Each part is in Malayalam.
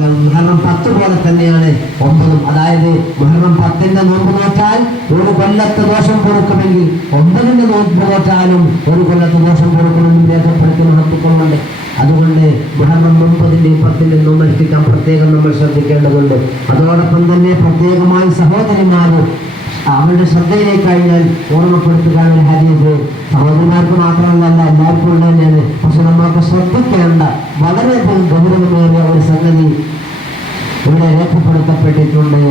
മുഹറം 10 പോലെ തന്നെയാണ് 9. അതായത് മുഹറം 10ന്റെ നോമ്പ് നോറ്റാൽ ഒരു കൊല്ലത്തെ ദോഷം പൊറുക്കുമെങ്കിൽ 9ന്റെ നോമ്പ് നോറ്റാലും ഒരു കൊല്ലത്തെ ദോഷം പൊറുക്കുമെന്ന് രേഖപ്പെടുത്തി മഹത്വങ്ങളുണ്ട്. അതുകൊണ്ട് മുഹറം 9ന്റെയും 10ന്റെയും നോമ്പ് അനുഷ്ഠിക്കാൻ പ്രത്യേകം നമ്മൾ ശ്രദ്ധിക്കേണ്ടതുണ്ട്. അതോടൊപ്പം തന്നെ പ്രത്യേകമായി സഹോദരിമാരും അവരുടെ ശ്രദ്ധയിലേക്ക് കഴിഞ്ഞാൽ ഓർമ്മപ്പെടുത്തുക ഒരു ഹദീസ് സഹോദരിമാർക്ക് മാത്രമല്ല എല്ലാവർക്കും ഉള്ളത് തന്നെയാണ്. പക്ഷെ നമ്മൾക്ക് ശ്രദ്ധിക്കേണ്ട വളരെയധികം ഗൗരവമേറിയ ഒരു സംഗതി ഇവിടെ രേഖപ്പെടുത്തപ്പെട്ടിട്ടുണ്ട്.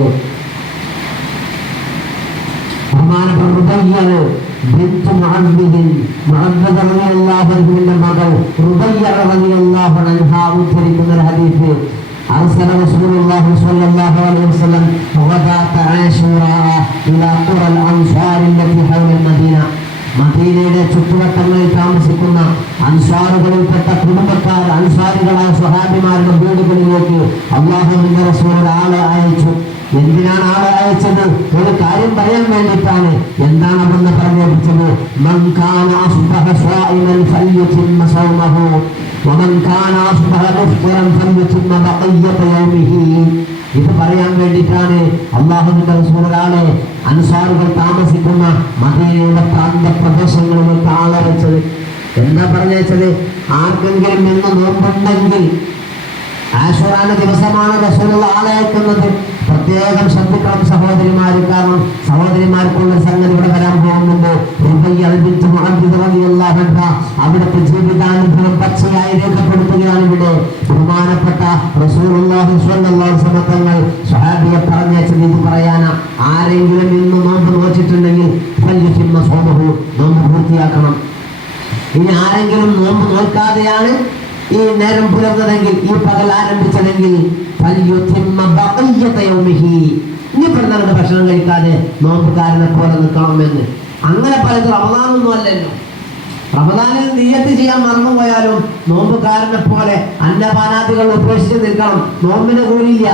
ഉദ്ധരിക്കുന്ന ഒരു ഹദീസ് أرسل رسول الله صلى الله عليه وسلم غداة عاشوراء إلى قرى الأنصار التي حول المدينة. മദീനയുടെ ചുറ്റുവട്ടങ്ങളിൽ താമസിക്കുന്ന അൻസാറുകളിൽപ്പെട്ട കുടുംബക്കാർ അൻസാരികളായ സ്വഹാബിമാരുടെ വീടുകളിലേക്ക് അല്ലാഹുവിന്റെ റസൂൽ ഒരാളെ അയച്ചു. എന്തിനാണ് ആളെ അയച്ചത്? ഒരു കാര്യം പറയാൻ വേണ്ടിയിട്ടാണ്. എന്താണ് അതെന്ന് പറഞ്ഞേപ്പിച്ചത്? മൻ കാന അസ്ബഹ സ്വാഇമൻ ഫല്യുതിമ്മ സൗമഹു വമൻ കാന അസ്ബഹ മുഫ്തിറൻ ഫല്യുതിമ്മ ബഖിയ്യത യൗമിഹി. ഇത് പറയാൻ വേണ്ടിയിട്ടാണ് അല്ലാഹുവിന്റെ റസൂൽ ഒരാളെ അൻസാറുകൾ താമസിക്കുന്ന മദീനയുടെ പ്രാന്തപ്രദേശങ്ങളിലേക്ക് ആളെ വെച്ചത്. എന്താ പറഞ്ഞത്? ആർക്കെങ്കിലും ഇന്ന് നോമ്പുണ്ടെങ്കിൽ ആശുറാന്റെ ദിവസമാണ് റസൂലുള്ള ആളെ അയക്കുന്നത്. പ്രത്യേകം ശ്രദ്ധിക്കണം സഹോദരിമാര്. കാരണം സഹോദരിമാർക്കുള്ള സംഗതി ഇവിടെ വരാൻ പോകുന്നുണ്ട്. അവിടുത്തെ ജീവിതാനുഭവം പച്ചയായി രേഖപ്പെടുത്തുകയാണ് ഇവിടെ. ബഹുമാനപ്പെട്ട റസൂലുള്ളാഹി സ്വല്ലല്ലാഹു അലൈഹി വസല്ലം തങ്ങൾ സ്വഹാബിയെ പറഞ്ഞയച്ചത് ഇത് പറയാനാ. ആരെങ്കിലും ഇന്ന് നോമ്പ് നോച്ചിട്ടുണ്ടെങ്കിൽ നോമ്പ് പൂർത്തിയാക്കണം. ഇനി ആരെങ്കിലും നോമ്പ് നോക്കാതെയാണ് ഈ നേരം പുലർന്നതെങ്കിൽ, ഈ പകൽ ആരംഭിച്ചതെങ്കിൽ ഇനി പെടുന്ന ഭക്ഷണം കഴിക്കാതെ നോമ്പുകാരനെ പോലെ നിൽക്കണമെന്ന്. അങ്ങനെ പലത് റമദാനൊന്നും അല്ലല്ലോ. റമദാനിൽ നിയ്യത്ത് ചെയ്യാൻ മറന്നുപോയാലും നോമ്പുകാരനെ പോലെ അന്നപാനാദികൾ ഉപേക്ഷിച്ച് നിൽക്കണം. നോമ്പിന് കൂലിയില്ല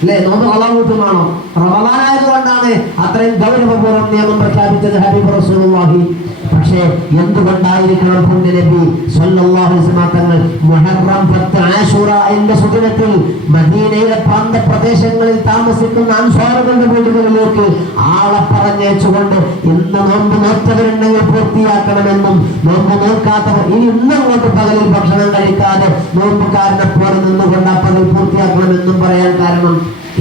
അല്ലേ? നോമ്പ് കളകൂട്ടുമാണോ? റമദാനായതുകൊണ്ടാണ് അത്രയും ഗൗരവപൂർവ്വം നിയമം പ്രഖ്യാപിച്ചത് ഹബീബ് റസൂലുള്ളാഹി. പക്ഷേ എന്തുകൊണ്ടായിരിക്കണം പുണ്യ നബി സ്വല്ലല്ലാഹു അലൈഹി വസല്ലം തങ്ങൾ മുഹറം 10 ആശൂറയുടെ സുദിനത്തിൽ മദീനയിലെ പ്രാന്തപ്രദേശങ്ങളിൽ താമസിക്കുന്ന അൻസാറുകളുടെ വീടുകളിലേക്ക് ആളെ പറഞ്ഞയച്ചുകൊണ്ട് ഇന്ന് നോമ്പ് നോറ്റവരുണ്ടെങ്കിൽ പൂർത്തിയാക്കണമെന്നും നോമ്പ് നോക്കാത്തവർ ഇനി ഇന്നങ്ങോട്ട് പകലിൽ ഭക്ഷണം കഴിക്കാതെ നോമ്പുകാരനെ പോലെ നിന്നുകൊണ്ട് ആ പകൽ പൂർത്തിയാക്കണമെന്നും പറയാൻ കാരണം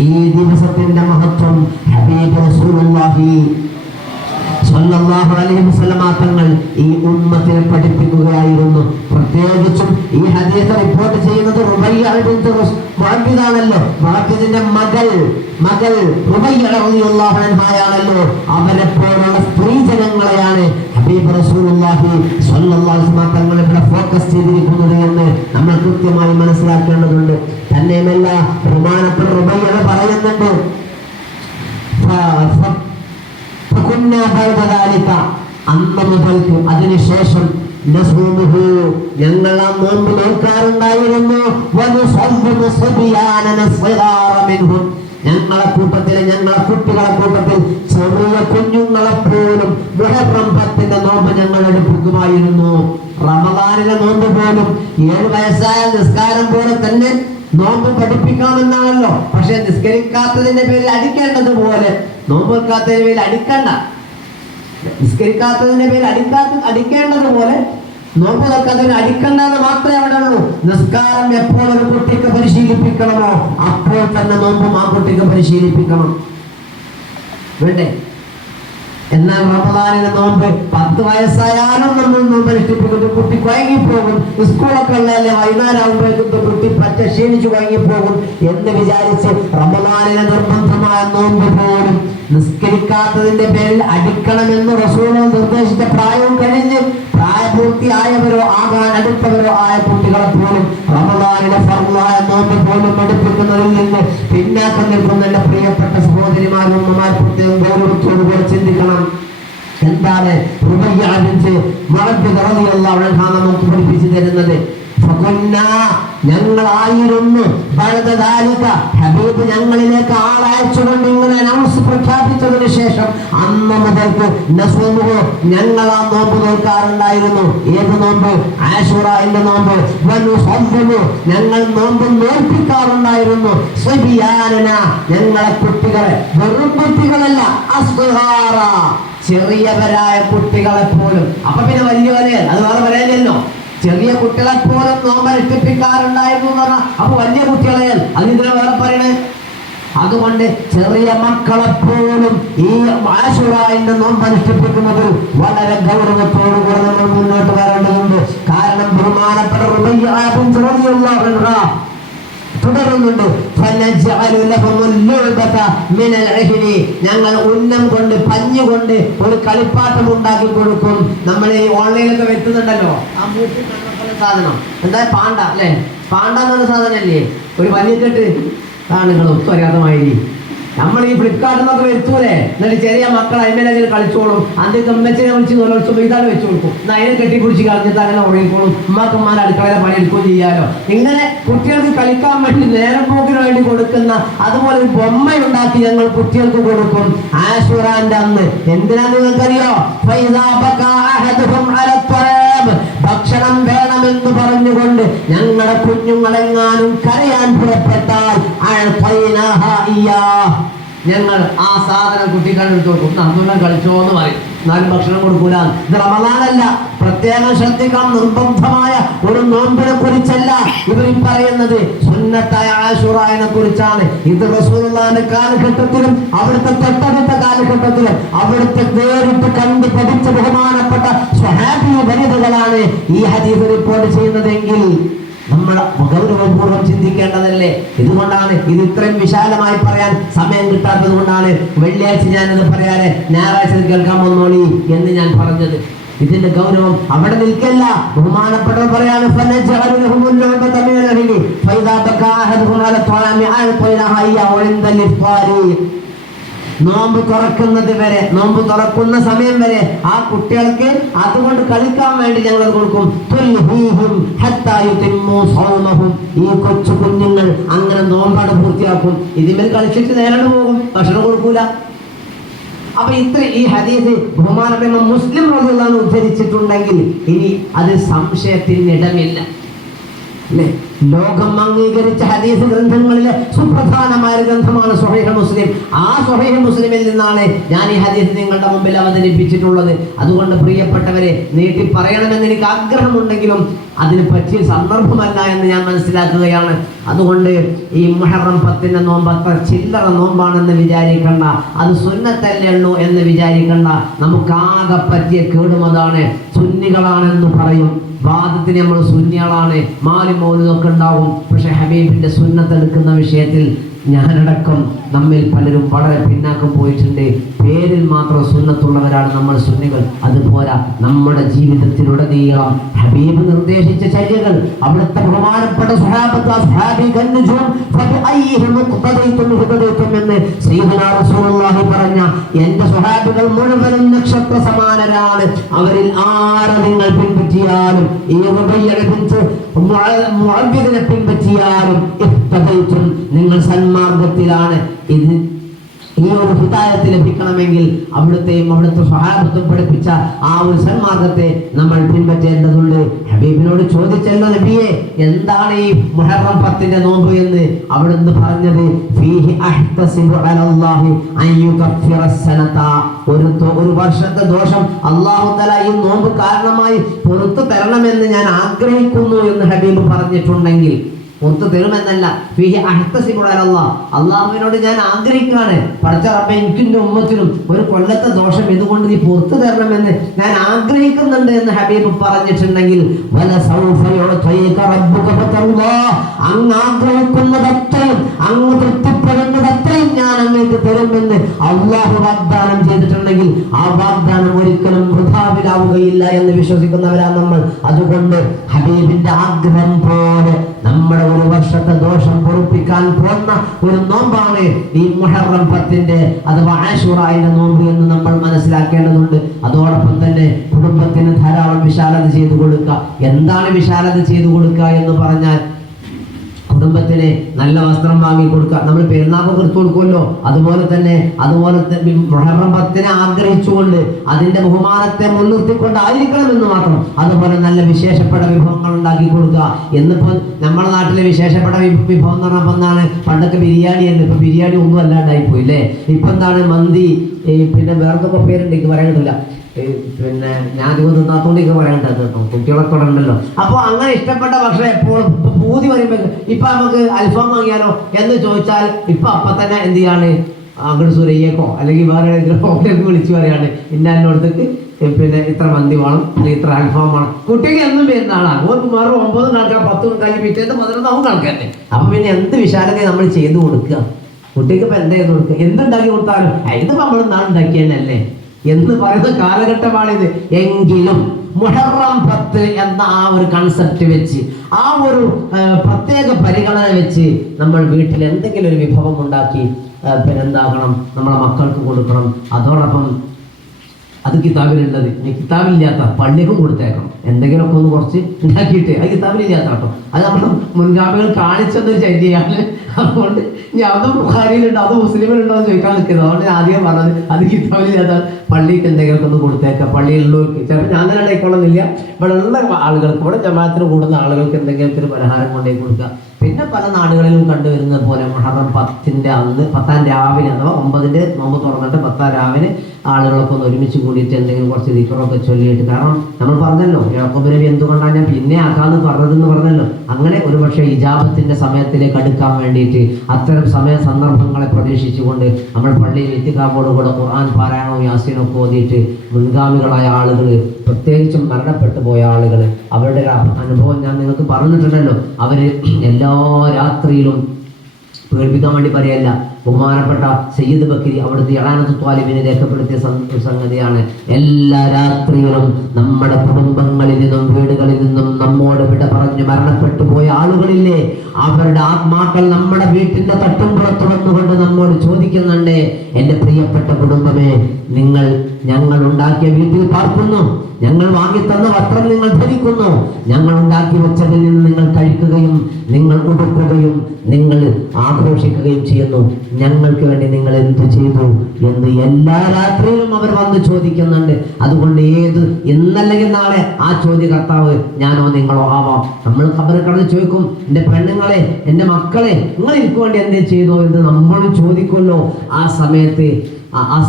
ഈ ദിവസത്തിന്റെ മഹത്വം ഹബീബ് റസൂലുള്ളാഹി സ്വല്ലല്ലാഹു അലൈഹി വസല്ലം തങ്ങൾ ഈ ഉമ്മത്തിനെ പഠിപ്പിക്കുകയായിരുന്നു. പ്രത്യേകിച്ചും ഈ ഹദീസ് റിപ്പോർട്ട് ചെയ്യുന്നത് റുബയ്യ ബിൻത് മുഅബ്ബിദാണല്ലോ. മുഅബ്ബിദിന്റെ മകൾ റുബയ്യ റളിയല്ലാഹു അൻഹായാണല്ലോ. അവരെ പോലുള്ള സ്ത്രീജനങ്ങളെയാണ് ഹബീബ് റസൂലുള്ളാഹി സ്വല്ലല്ലാഹു അലൈഹി വസല്ലം തങ്ങൾ ഇവിടെ ഫോക്കസ് ചെയ്തിരിക്കുന്നത് എന്ന് നമ്മൾ കൃത്യമായി മനസ്സിലാക്കേണ്ടതുണ്ട്. തന്നെയുമല്ല ബഹുമാനപ്പെട്ട റുബയ്യ പറയുന്നുണ്ട്, അന്ന് മുതൽക്ക് അതിനുശേഷം ഞങ്ങൾ ആ നോമ്പ് നോക്കാറുണ്ടായിരുന്നു. ഞങ്ങളെ കൂട്ടത്തിലെ ഞങ്ങളെ കുട്ടികളെ കൂട്ടത്തിൽ ചെറിയ കുഞ്ഞുങ്ങളെ പോലും മുഹറം 10ന്റെ നോമ്പ് ഞങ്ങൾ എടുപ്പിക്കുമായിരുന്നു. റമദാനിലെ നോമ്പ് പോലും 7 വയസ്സായ നിസ്കാരം പോലെ തന്നെ നോമ്പ് പഠിപ്പിക്കണമെന്നാണല്ലോ. പക്ഷെ നിസ്കരിക്കാത്തതിന്റെ പേരിൽ അടിക്കേണ്ടതുപോലെ നോമ്പ് വെക്കാത്തതിന്റെ പേരിൽ അടിക്കണ്ട. നിസ്കരിക്കാത്തതിന്റെ പേരിൽ അടിക്കേണ്ടതുപോലെ നോമ്പ് വെക്കാത്തതിന് അടിക്കണ്ടെന്ന് മാത്രമേ അവിടെ ഉള്ളൂ. നിസ്കാരം എപ്പോൾ ഒരു കുട്ടിക്ക് പരിശീലിപ്പിക്കണമോ അപ്പോൾ തന്നെ നോമ്പും ആ കുട്ടിക്ക് പരിശീലിപ്പിക്കണം. വേണ്ടേ? എന്നാൽ റമദാനിലെ നോമ്പ് 10 വയസ്സായാലും നമ്മൾ നോമ്പ് അനുഷ്ഠിപ്പിക്കുന്ന കുട്ടി കുഴങ്ങിപ്പോകും. സ്കൂളൊക്കെ ഉള്ളതല്ലേ, വൈകുന്നേരം ആകുമ്പോഴേക്കും കുട്ടി പറ്റ ക്ഷീണിച്ചു കുഴങ്ങിപ്പോകും എന്ന് വിചാരിച്ച് റമദാനിലെ നിർബന്ധമായ നോമ്പ് പോലും നിസ്കരിക്കാത്തതിന്റെ പേരിൽ അടിക്കണമെന്ന് റസൂൽ നിർദ്ദേശിച്ച പ്രായവും കഴിഞ്ഞ് പ്രായപൂർത്തിയായവരോ ആകാൻ അടുത്തവരോ ആയ കുട്ടികളെ പോലും റമദാനിലെ ഫർളായ നോമ്പ് പോലും എടുപ്പിക്കുന്നതിൽ നിന്ന് പിന്നാക്കം നിൽക്കുന്ന എന്റെ പ്രിയപ്പെട്ട സഹോദരിമാരും ഉമ്മമാർ പ്രത്യേകം ഗൗരവത്തോടുകൂടെ ചിന്തിക്കണം. എന്താണ് റുബയ്യ ബിൻത് മുഅബ്ബിദ് റളിയല്ലാഹു അൻഹ നമുക്ക് പഠിപ്പിച്ചു തരുന്നത്? ഞങ്ങളായിരുന്നു ഹബീബ് ഞങ്ങളിലേക്ക് ആളയച്ചുകൊണ്ട് ഇങ്ങനെ അനൗൺസ് പ്രഖ്യാപിച്ചതിന് ശേഷം അന്ന് മുതൽക്ക് ഞങ്ങൾ ആ നോമ്പ് നോക്കാറുണ്ടായിരുന്നു. ഏത് നോമ്പ്? ആശുറാന്റെ നോമ്പ്. ഞങ്ങൾ നോമ്പ് നോൽപ്പിക്കാറുണ്ടായിരുന്നു. ഞങ്ങളെ കുട്ടികളെ, വെറും കുട്ടികളല്ല, ചെറിയവരായ കുട്ടികളെ പോലും. അപ്പൊ പിന്നെ വലിയവരെ അത് വേറെ പറയാനില്ലല്ലോ. ചെറിയ കുട്ടികളെ പോലും നോമ്പ് അനുഷ്ഠിപ്പിക്കാറുണ്ടായിരുന്നു എന്ന് പറഞ്ഞാൽ അപ്പൊ വലിയ കുട്ടികളെ അതിന് വേറെ പറയണേ. അതുകൊണ്ട് ചെറിയ മക്കളെ പോലും ഈ ആശുറാന്റെ നോമ്പ് അനുഷ്ഠിപ്പിക്കുന്നതിൽ വളരെ ഗൗരവത്തോടുകൂടെ നമ്മൾ മുന്നോട്ട് വരേണ്ടതുണ്ട്. കാരണം ബഹുമാനപ്പെട്ട തുടരുന്നുണ്ട്. ഞങ്ങൾ ഉന്നം കൊണ്ട്, പഞ്ഞുകൊണ്ട് ഒരു കളിപ്പാട്ടം ഉണ്ടാക്കി കൊടുക്കും. നമ്മൾ ഈ ഓൺലൈനിലൊക്കെ വെക്കുന്നുണ്ടല്ലോ, ആ മൂട്ടി സാധനം എന്താ പാണ്ട അല്ലെ? പാണ്ട എന്നുള്ള സാധനം അല്ലേ? ഒരു പഞ്ഞിക്കെട്ട് നിങ്ങൾ ഒത്തും അറിയാത്തമാതിരി നമ്മൾ ഈ ഫ്ലിപ്കാർട്ടിൽ നിന്നൊക്കെ വരുത്തൂലേ, എന്നിട്ട് ചെറിയ മക്കൾ അതിന്മേലെങ്കിലും കളിച്ചോളും. അത് കമ്മച്ചിനെ വിളിച്ച് നോലോത്സവം ഇതാണ് വെച്ചു കൊടുക്കും. എന്നാൽ അതിനെ കെട്ടിപ്പിടിച്ച് കളഞ്ഞിട്ട് അങ്ങനെ ഉറങ്ങിക്കോളും. ഉമ്മാക്കന്മാർ അടുക്കളയിലെ പണി എടുക്കുകയും ചെയ്യാലോ. ഇങ്ങനെ കുട്ടികൾക്ക് കളിക്കാൻ വേണ്ടി നേരം പോക്കിന് വേണ്ടി കൊടുക്കുന്ന അതുപോലെ ഒരു ബൊമ്മയുണ്ടാക്കി ഞങ്ങൾ കുട്ടികൾക്ക് കൊടുക്കും ആശുറാന്റെ അന്ന്. എന്തിനാ നിങ്ങൾക്കറിയോ? ഭക്ഷണം വേണമെന്ന് പറഞ്ഞുകൊണ്ട് ഞങ്ങളുടെ കുഞ്ഞുങ്ങളെങ്ങാനും കരയാൻ പുറപ്പെട്ടാൽ ഞങ്ങൾ ആ സാധനം കുട്ടികളുടെ അടുത്ത് കൊടുക്കും. നന്ദുള്ള കളിച്ചോ എന്ന് പറയും, എന്നാലും ഭക്ഷണം കൊടുക്കൂല. ഇത് റമദാനല്ല, പ്രത്യേകം ശ്രദ്ധിക്കണം. നിർബന്ധമായ ഒരു നോമ്പിനെ കുറിച്ചല്ല ഇവർ പറയുന്നത്, സുന്നത്തായ ആശുറാനെ കുറിച്ചാണ്. ഇത് റസൂലുള്ളാഹിന്റെ കാലഘട്ടത്തിലും അവിടുത്തെ തൊട്ടടുത്ത കാലഘട്ടത്തിലും അവിടുത്തെ നേരിട്ട് കണ്ട് പഠിച്ച ബഹുമാനപ്പെട്ട സ്വഹാബി വനിതകളാണ് ഈ ഹദീസ് റിപ്പോർട്ട് ചെയ്യുന്നതെങ്കിൽ നമ്മൾ ഗൗരവപൂർവ്വം ചിന്തിക്കേണ്ടതല്ലേ? ഇതുകൊണ്ടാണ് ഇത് ഇത്രയും വിശാലമായി പറയാൻ സമയം കിട്ടാത്തത് കൊണ്ടാണ് വെള്ളിയാഴ്ച ഞാനത് പറയാതെ ഞായറാഴ്ച കേൾക്കാൻ വന്നോളി എന്ന് ഞാൻ പറഞ്ഞത്. ഇതിന്റെ ഗൗരവം അവിടെ നിൽക്കല്ല. ബഹുമാനപ്പെട്ടവർ പറയാണ്, നോമ്പ് തുറക്കുന്നത് വരെ, നോമ്പ് തുറക്കുന്ന സമയം വരെ ആ കുട്ടികൾക്ക് അതുകൊണ്ട് കളിക്കാൻ വേണ്ടി ഞങ്ങൾ കൊടുക്കും. ഈ കൊച്ചു കുഞ്ഞുങ്ങൾ അങ്ങനെ നോമ്പാട് പൂർത്തിയാക്കും. ഇതിന്മേൽ കളിച്ചിട്ട് നേരിട്ട് പോകും, ഭക്ഷണം കൊടുക്കൂല. അപ്പൊ ഇത്ര ഈ ഹദീസ് ബഹുമാനപ്പെട്ട മുസ്ലിം റളിയല്ലാഹു ഉദ്ധരിച്ചിട്ടുണ്ടെങ്കിൽ ഇനി അത് സംശയത്തിനിടമില്ല. ലോകം അംഗീകരിച്ച ഹദീസ് ഗ്രന്ഥങ്ങളിലെ സുപ്രധാനമായ ഗ്രന്ഥമാണ് സ്വഹീഹ് മുസ്ലിം. ആ സ്വഹീഹ് മുസ്ലിമിൽ നിന്നാണ് ഞാൻ ഈ ഹദീസ് നിങ്ങളുടെ മുമ്പിൽ അവതരിപ്പിച്ചിട്ടുള്ളത്. അതുകൊണ്ട് പ്രിയപ്പെട്ടവരെ, നീട്ടി പറയണമെന്ന് എനിക്ക് ആഗ്രഹമുണ്ടെങ്കിലും അതിന് പറ്റിയ സന്ദർഭമല്ല എന്ന് ഞാൻ മനസ്സിലാക്കുകയാണ്. അതുകൊണ്ട് ഈ മുഹറം 10 നോമ്പ് അത്ര ചില്ലറ നോമ്പാണെന്ന് വിചാരിക്കണ്ട, അത് സുന്നത്തല്ലേ ഉള്ളൂ എന്ന് വിചാരിക്കണ്ട. നമുക്കാകെ പറ്റിയ കേടുമതാണ്. സുന്നികളാണെന്ന് പറയും, വാദത്തിന് നമ്മൾ സുന്നികളാണ്, മാലി മൗലിദൊക്കെ ഉണ്ടാവും. പക്ഷെ ഹബീബിന്റെ സുന്നത്തെടുക്കുന്ന വിഷയത്തിൽ ഞാനടക്കം നമ്മിൽ പലരും വളരെ പിന്നാക്കം പോയിട്ടുണ്ട്. പേരിൽ മാത്രം സുന്നത്തുള്ളവരാണ് നമ്മൾ സുന്നികൾ. അതുപോരാ, നമ്മുടെ ജീവിതത്തിലുടനീളം ഹബീബ് നിർദ്ദേശിച്ച ചര്യകൾ, അവിടുത്തെ ബഹുമാനപ്പെട്ട എന്ന് സയ്യിദുനാ റസൂലുള്ളാഹി പറഞ്ഞ എന്റെ സ്വഹാബികൾ മുഴുവനും നക്ഷത്ര സമാനരാണ്. അവരിൽ ആരെ നിങ്ങൾ പിൻപറ്റിയാലും, ഈ മുഅവ്വിദിനെ പിൻപറ്റിയാലും നിങ്ങൾ സന്മാർഗത്തിലാണ്. ഇത് ഈ ഒരു ഹിദായത്ത് ലഭിക്കണമെങ്കിൽ അവിടുത്തെയും അവിടുത്തെ സ്വഹാബത്തും പഠിപ്പിച്ച ആ ഒരു സന്മാർഗത്തെ നമ്മൾ പിൻപറ്റേണ്ടതുണ്ട്. ഹബീബിനോട് ചോദിച്ചല്ലോ, നബിയെ എന്താണ് ഈ മുഹറം 10 നോമ്പ് എന്ന്? അവിടുന്ന് പറഞ്ഞത്, ഫീഹി അഹ്തസിബു അലല്ലാഹി അൻ യുകഫിറ സനത, ഒരു വർഷത്തെ ദോഷം അല്ലാഹു തആല ഈ നോമ്പ് കാരണമായി പുറത്തു തരണമെന്ന് ഞാൻ ആഗ്രഹിക്കുന്നു എന്ന് ഹബീബ് പറഞ്ഞിട്ടുണ്ടെങ്കിൽ, പുറത്തു തരുമെന്നല്ല, അള്ളാഹുവിനോട് ഞാൻ ആഗ്രഹിക്കുകയാണ്, പഠിച്ച റബ്ബേ എനിക്കും എൻ്റെ ഉമ്മത്തിനും ഒരു കൊല്ലത്തെ ദോഷം ഇതുകൊണ്ട് നീ പുറത്തു തരണമെന്ന് ഞാൻ ആഗ്രഹിക്കുന്നുണ്ട് എന്ന് ഹബീബ് പറഞ്ഞിട്ടുണ്ടെങ്കിൽ, അങ്ങ് ആഗ്രഹിക്കുന്നതത്രയും, അങ്ങ് തൃപ്തിപ്പെടുന്നതത്രയും ഞാൻ അങ്ങേക്ക് തരുമെന്ന് അള്ളാഹു വാഗ്ദാനം ചെയ്തിട്ടുണ്ടെങ്കിൽ ആ വാഗ്ദാനം ഒരിക്കലും വൃഥാവിലാവുകയില്ല എന്ന് വിശ്വസിക്കുന്നവരാണ് നമ്മൾ. അതുകൊണ്ട് ഹബീബിന്റെ ആഗ്രഹം പോലെ നമ്മുടെ ഒരു വർഷത്തെ ദോഷം പൊറുപ്പിക്കാൻ പോകുന്ന ഒരു നോമ്പാണ് ഈ മുഹറം 10 അഥവാ ആശുറാന്റെ നോമ്പ് എന്ന് നമ്മൾ മനസ്സിലാക്കേണ്ടതുണ്ട്. അതോടൊപ്പം തന്നെ കുടുംബത്തിന് ധാരാളം വിശാലത ചെയ്തു കൊടുക്കുക. എന്താണ് വിശാലത ചെയ്തു കൊടുക്കുക എന്ന് പറഞ്ഞാൽ, കുടുംബത്തിന് നല്ല വസ്ത്രം വാങ്ങി കൊടുക്കുക. നമ്മൾ പെരുന്നാൾക്ക് എടുത്തു കൊടുക്കുമല്ലോ, അതുപോലെ മുഹറം 10 ആഗ്രഹിച്ചുകൊണ്ട് അതിന്റെ ബഹുമാനത്തെ മുൻനിർത്തിക്കൊണ്ട് ആയിരിക്കണമെന്ന് മാത്രം. അതുപോലെ നല്ല വിശേഷപ്പെട്ട വിഭവങ്ങൾ ഉണ്ടാക്കി കൊടുക്കുക. എന്നിപ്പോ നമ്മുടെ നാട്ടിലെ വിശേഷപ്പെട്ട വിഭവം എന്ന് പറഞ്ഞപ്പോൾ എന്താണ്, പണ്ടൊക്കെ ബിരിയാണി ആയിരുന്നു. ഇപ്പൊ ബിരിയാണി ഒന്നും അല്ലാണ്ടായി പോയില്ലേ. ഇപ്പൊ എന്താണ്, മന്തി, പിന്നെ വേറെന്തൊക്കെ പേരുണ്ട് എനിക്ക് പറയാൻ കിട്ടില്ല, പിന്നെ ഞാൻ അധികം തിന്നാത്തോണ്ടൊക്കെ പറയാൻ കേട്ടോ, കുട്ടികളൊക്കെ ഇവിടെ ഉണ്ടല്ലോ. അപ്പോൾ അങ്ങനെ ഇഷ്ടപ്പെട്ട ഭക്ഷണം എപ്പോഴും പൂതി വരുമ്പോൾ ഇപ്പൊ നമുക്ക് അൽഫാം വാങ്ങിയാലോ എന്ന് ചോദിച്ചാൽ ഇപ്പൊ അപ്പൊ തന്നെ എന്ത് ചെയ്യാണ്, അങ്ങോട്ട് സുരയ്യേക്കോ അല്ലെങ്കിൽ വേറെ ഏതെങ്കിലും ഹോട്ടലേക്ക് വിളിച്ചു പറയാണ്, ഇന്നോടത്തേക്ക് പിന്നെ ഇത്ര മന്തി വേണം അല്ലെങ്കിൽ ഇത്ര അൽഫാം വേണം. കുട്ടിക്ക് എന്നും വരുന്ന ആളാണ്. ഓർക്ക് മാറും 9 കണക്കാം 10 കണക്കാക്കി പിറ്റേന്ന് 11 കണക്കന്നെ. അപ്പൊ പിന്നെ എന്ത് വിശാലത നമ്മൾ ചെയ്തു കൊടുക്കുക. കുട്ടിക്ക് ഇപ്പൊ എന്താ ചെയ്ത് കൊടുക്കുക, എന്തുണ്ടാക്കി കൊടുത്താലും ഇതിപ്പോ നമ്മൾ നാളുണ്ടാക്കിയതല്ലേ എന്ന് പറയുന്ന കാലഘട്ടമാണിത്. എങ്കിലും മുഹറം 10 എന്ന ആ ഒരു കൺസെപ്റ്റ് വെച്ച്, ആ ഒരു പ്രത്യേക പരിഗണന വെച്ച് നമ്മൾ വീട്ടിൽ എന്തെങ്കിലും ഒരു വിഭവം ഉണ്ടാക്കി പിന്നെ എന്താകണം, നമ്മളെ മക്കൾക്ക് കൊടുക്കണം. അതോടൊപ്പം അത് കിതാബിലുള്ളത്, കിതാബില്ലാത്ത പള്ളിക്കും കൊടുത്തേക്കണം. എന്തെങ്കിലുമൊക്കെ ഒന്ന് കുറച്ച് ഉണ്ടാക്കിയിട്ട്, അത് കിതാബിലില്ലാത്ത കേട്ടോ, അത് നമ്മുടെ മുൻഗാമികൾ കാണിച്ചെന്നൊരു ചര്യയാണ്. അതുകൊണ്ട് ഞാൻ അതും ബുഖാരിയിലുണ്ട്, അത് മുസ്ലിമിലുണ്ടോ എന്ന് ചോദിക്കാൻ നിൽക്കുന്നത്. അതുകൊണ്ട് ഞാൻ ആദ്യം പറഞ്ഞത് അത് കിതാബിലില്ലാത്ത പള്ളിക്ക് എന്തെങ്കിലുമൊക്കെ ഒന്ന് കൊടുത്തേക്കാം. പള്ളിയിലുള്ളവർക്ക് ചിലപ്പോൾ ഞാൻ തന്നെ ഉണ്ടായിക്കൊള്ളുന്നില്ല, ഇവിടെ ഉള്ള ആളുകൾക്ക്, ഇവിടെ ജമാഅത്തിന് കൂടുന്ന ആളുകൾക്ക് എന്തെങ്കിലും ഒരു പലഹാരം കൊണ്ടുപോയി കൊടുക്കുക. പിന്നെ പല നാടുകളിലും കണ്ടുവരുന്നത് പോലെ മുഹറം 10 അന്ന് 10 രാവിലെ അഥവാ 9 നോമ്പ് തുറന്നിട്ട് 10 രാവിലെ ആളുകളൊക്കെ ഒന്ന് ഒരുമിച്ച് കൂടിയിട്ട് എന്തെങ്കിലും കുറച്ച് ദിക്റൊക്കെ ചൊല്ലിയിട്ട്, കാരണം നമ്മൾ പറഞ്ഞല്ലോ യാക്കൂബ് നബി എന്തുകൊണ്ടാണ് ഞാൻ പിന്നെ ആക്കാന്ന് പറഞ്ഞതെന്ന് പറഞ്ഞല്ലോ. അങ്ങനെ ഒരുപക്ഷെ ഇജാബത്തിന്റെ സമയത്തിലേക്ക് അടുക്കാൻ വേണ്ടിയിട്ട് അത്തരം സന്ദർഭങ്ങളെ പ്രതീക്ഷിച്ചുകൊണ്ട് നമ്മൾ പള്ളിയിൽ ഇത്തിഖാഫോടുകൂടെ ഖുർആൻ പാരായണവും യാസീനൊക്കെ ഓതിയിട്ട് മുൻഗാമികളായ ആളുകൾ, പ്രത്യേകിച്ചും മരണപ്പെട്ടു പോയ ആളുകൾ, അവരുടെ അനുഭവം ഞാൻ നിങ്ങൾക്ക് പറഞ്ഞിട്ടുണ്ടല്ലോ. അവര് എല്ലാ രാത്രിയിലും പേടിപ്പിക്കാൻ വേണ്ടി പറയല്ല, ബഹുമാനപ്പെട്ട സയ്യിദ് ബക്കരി അവിടുത്തെ ഇളാനത്ത് ത്വാലിബിനെ രേഖപ്പെടുത്തിയ സംഗതിയാണ്. എല്ലാ രാത്രിയിലും നമ്മുടെ കുടുംബങ്ങളിൽ നിന്നും വീടുകളിൽ നിന്നും നമ്മോട് വിട പറഞ്ഞു മരണപ്പെട്ടു പോയ ആളുകളില്ലേ, അവരുടെ ആത്മാക്കൾ നമ്മുടെ വീട്ടിന്റെ തട്ടുംപുറത്ത് വന്നുകൊണ്ട് നമ്മോട് ചോദിക്കുന്നുണ്ട്, എൻ്റെ പ്രിയപ്പെട്ട കുടുംബമേ, ഞങ്ങൾ ഉണ്ടാക്കിയ വീട്ടിൽ പാർക്കുന്നു, ഞങ്ങൾ വാങ്ങിത്തന്ന വസ്ത്രം നിങ്ങൾ ധരിക്കുന്നു, ഞങ്ങൾ ഉണ്ടാക്കി വെച്ചതിൽ നിന്ന് നിങ്ങൾ കഴിക്കുകയും നിങ്ങൾ ഉടുക്കുകയും നിങ്ങൾ ആഘോഷിക്കുകയും ചെയ്യുന്നു, ഞങ്ങൾക്ക് വേണ്ടി നിങ്ങൾ എന്ത് ചെയ്തു എന്ന് എല്ലാ രാത്രിയിലും അവർ വന്ന് ചോദിക്കുന്നുണ്ട്. അതുകൊണ്ട് ഇന്നല്ലെങ്കിൽ നാളെ ആ ചോദ്യകർത്താവ് ഞാനോ നിങ്ങളോ ആവാം. നമ്മൾ ഖബറിൽ കടന്ന് ചോദിക്കും, എൻ്റെ പെണ്ണുങ്ങളെ, എൻ്റെ മക്കളെ, നിങ്ങൾ എനിക്ക് വേണ്ടി എന്തേ ചെയ്തോ എന്ന് നമ്മൾ ചോദിക്കുമല്ലോ. ആ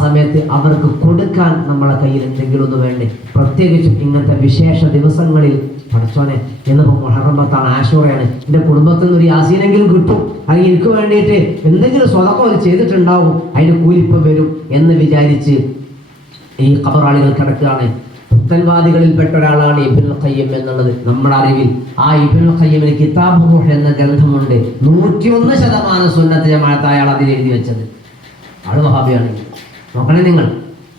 സമയത്ത് അവർക്ക് കൊടുക്കാൻ നമ്മളെ കയ്യിൽ എന്തെങ്കിലും ഒന്ന് വേണ്ടേ. പ്രത്യേകിച്ചും ഇങ്ങനത്തെ വിശേഷ ദിവസങ്ങളിൽ പഠിച്ചോനെ എന്നിപ്പോൾ മുഹറം 10 ആശൂറയാണ്, എൻ്റെ കുടുംബത്തിൽ നിന്ന് ഒരു യാസീനെങ്കിലും കിട്ടും, അല്ലെങ്കിൽ എനിക്ക് വേണ്ടിയിട്ട് എന്തെങ്കിലും സ്വതക്കം അവർ ചെയ്തിട്ടുണ്ടാവും, അതിൻ്റെ കൂലിപ്പം വരും എന്ന് വിചാരിച്ച് ഈ ഖബറാളികൾ കിടക്കുകയാണ്. പുത്തൻവാദികളിൽപ്പെട്ട ഒരാളാണ് ഇബ്നുൽ ഖയ്യിം എന്നുള്ളത് നമ്മുടെ അറിവിൽ. ആ ഇബ്നുൽ ഖയ്യിമിന് കിതാബ് റൂഹ് എന്ന ഗ്രന്ഥമുണ്ട്. 101% സുന്നത്ത് ജമാഅത്ത് അയാൾ അതിൽ എഴുതി വെച്ചത്. ആള് വഹാബിയാണ്. നോക്കണേ നിങ്ങൾ,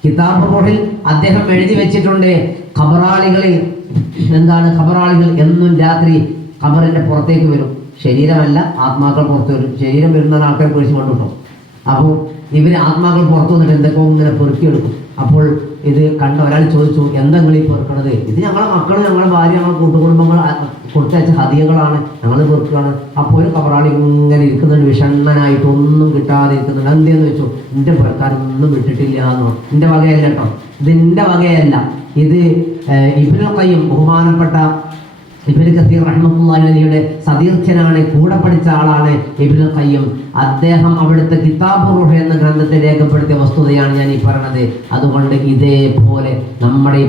കിതാബ് റൂഹിൽ അദ്ദേഹം എഴുതി വെച്ചിട്ടുണ്ട്, ഖബറാളികൾ എന്നും രാത്രി ഖബറിന്റെ പുറത്തേക്ക് വരും. ശരീരമല്ല, ആത്മാക്കൾ പുറത്തു വരും. ശരീരം വരുന്ന ആൾക്കാർ കുറിച്ച് കൊണ്ടുട്ടോ. അപ്പോൾ ഇവര് ആത്മാക്കൾ പുറത്തു വന്നിട്ട് എന്തൊക്കെ ഇങ്ങനെ പെറുക്കിയെടുക്കും. അപ്പോൾ ഇത് കണ്ട ഒരാൾ ചോദിച്ചു, എന്തെങ്കിലും ഈ പെറുക്കണത്? ഇത് ഞങ്ങളെ മക്കൾ, ഞങ്ങളെ ഭാര്യ, ഞങ്ങളെ കൂട്ടുകുടുംബങ്ങൾ കൊടുത്തയച്ച ഹദിയകളാണ്, ഞങ്ങൾ പെറുക്കുകയാണ്. അപ്പോൾ ഒരു ഖബറാളി ഇങ്ങനെ ഇരിക്കുന്നുണ്ട്, വിഷണ്ണനായിട്ട് ഒന്നും കിട്ടാതെ ഇരിക്കുന്നുണ്ട്. എന്തെന്ന് വെച്ചു, എൻ്റെ പെറുക്കാരൊന്നും വിട്ടിട്ടില്ല എന്നോ. എൻ്റെ വകയല്ല കേട്ടോ, ഇതിൻ്റെ വകയല്ല. ഇത് ഇബ്നുൽ ഖയ്യിം, ബഹുമാനപ്പെട്ട ഇബ്നു കസീർ റഹ്മത്തുള്ളാഹി അലൈഹിയുടെ സതീർത്ഥ്യനാണ്, കൂടെ പഠിച്ച ആളാണ് ഇബ്നുൽ ഖയ്യിം. അദ്ദേഹം അവിടുത്തെ കിതാബ് റൂഹ് എന്ന ഗ്രന്ഥത്തെ രേഖപ്പെടുത്തിയ വസ്തുതയാണ് ഞാൻ ഈ പറഞ്ഞത്. അതുകൊണ്ട് ഇതേപോലെ നമ്മുടെ ഈ